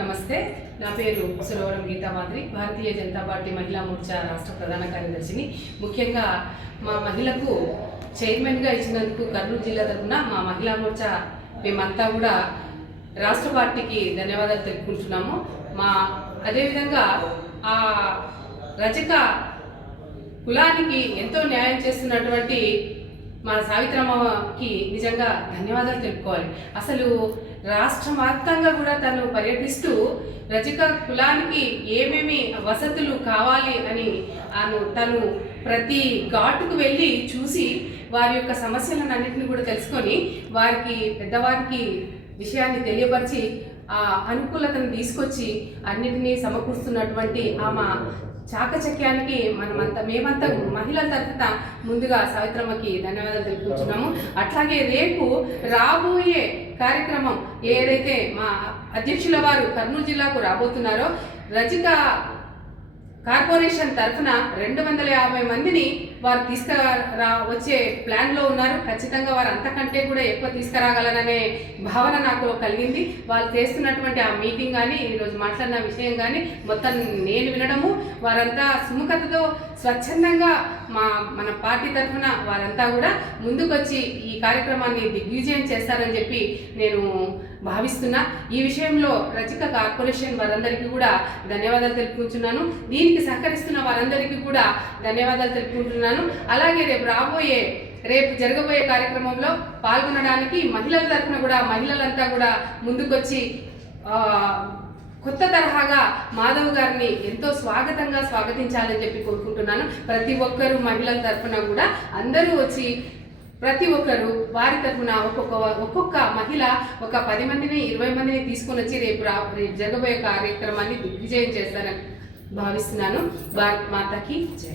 నమస్తే, నా పేరు సురవరం గీతామాధురి, భారతీయ జనతా పార్టీ మహిళా మోర్చా రాష్ట్ర ప్రధాన కార్యదర్శిని. ముఖ్యంగా మా మహిళకు చైర్మన్గా ఇచ్చినందుకు కర్నూలు జిల్లా తరఫున మా మహిళా మోర్చా మేమంతా కూడా రాష్ట్ర పార్టీకి ధన్యవాదాలు తెలుపుకుంటున్నాము. అదేవిధంగా ఆ రజక కులానికి ఎంతో న్యాయం చేస్తున్నటువంటి మా సావిత్రమ్మకి నిజంగా ధన్యవాదాలు తెలుపుకోవాలి. అసలు రాష్ట్ర వ్యాప్తంగా కూడా తను పర్యటిస్తూ రజక కులానికి ఏమేమి వసతులు కావాలి అని తను ప్రతి ఘాటుకు వెళ్ళి చూసి వారి యొక్క సమస్యలను అన్నింటినీ కూడా తెలుసుకొని వారికి పెద్దవారికి విషయాన్ని తెలియపరిచి ఆ అనుకూలతను తీసుకొచ్చి అన్నిటినీ సమకూరుస్తున్నటువంటి ఆమె చాకచక్యానికి మేమంతా మహిళల తరఫున ముందుగా సావిత్రమ్మకి ధన్యవాదాలు తెలుపుకుంటున్నాము. అట్లాగే రేపు రాబోయే కార్యక్రమం ఏదైతే మా అధ్యక్షుల వారు కర్నూలు జిల్లాకు రాబోతున్నారో రజక కార్పొరేషన్ తరఫున 250 మందిని వారు వచ్చే ప్లాన్లో ఉన్నారు. ఖచ్చితంగా వారు అంతకంటే కూడా ఎక్కువ తీసుకురాగలరనే భావన నాకు కలిగింది. వాళ్ళు చేస్తున్నటువంటి ఆ మీటింగ్ కానీ ఈరోజు మాట్లాడిన విషయం కానీ మొత్తం నేను వినడము, వారంతా సుముఖతతో స్వచ్ఛందంగా మన పార్టీ తరఫున వారంతా కూడా ముందుకొచ్చి ఈ కార్యక్రమాన్ని దిగ్విజయం చేస్తారని చెప్పి నేను భావిస్తున్నా. ఈ విషయంలో రజక కార్పొరేషన్ వారందరికీ కూడా ధన్యవాదాలు తెలుపుకుంటున్నాను. దీనికి సహకరిస్తున్న వారందరికీ కూడా ధన్యవాదాలు తెలుపుకుంటున్నాను. అలాగే రేపు జరగబోయే కార్యక్రమంలో పాల్గొనడానికి మహిళల తరఫున కూడా మహిళలంతా కూడా ముందుకొచ్చి కొత్త తరహాగా మాధవ్ గారిని ఎంతో స్వాగతించాలని చెప్పి కోరుకుంటున్నాను. ప్రతి ఒక్కరూ మహిళల తరఫున కూడా అందరూ వచ్చి ప్రతి ఒక్కరు వారి తరఫున ఒక్కొక్క మహిళ ఒక 10 మందిని 20 మందిని తీసుకొని వచ్చి రేపు జరగబోయే కార్యక్రమాన్ని దిగ్విజయం చేస్తారని భావిస్తున్నాను. భారత్ మాతాకి జై.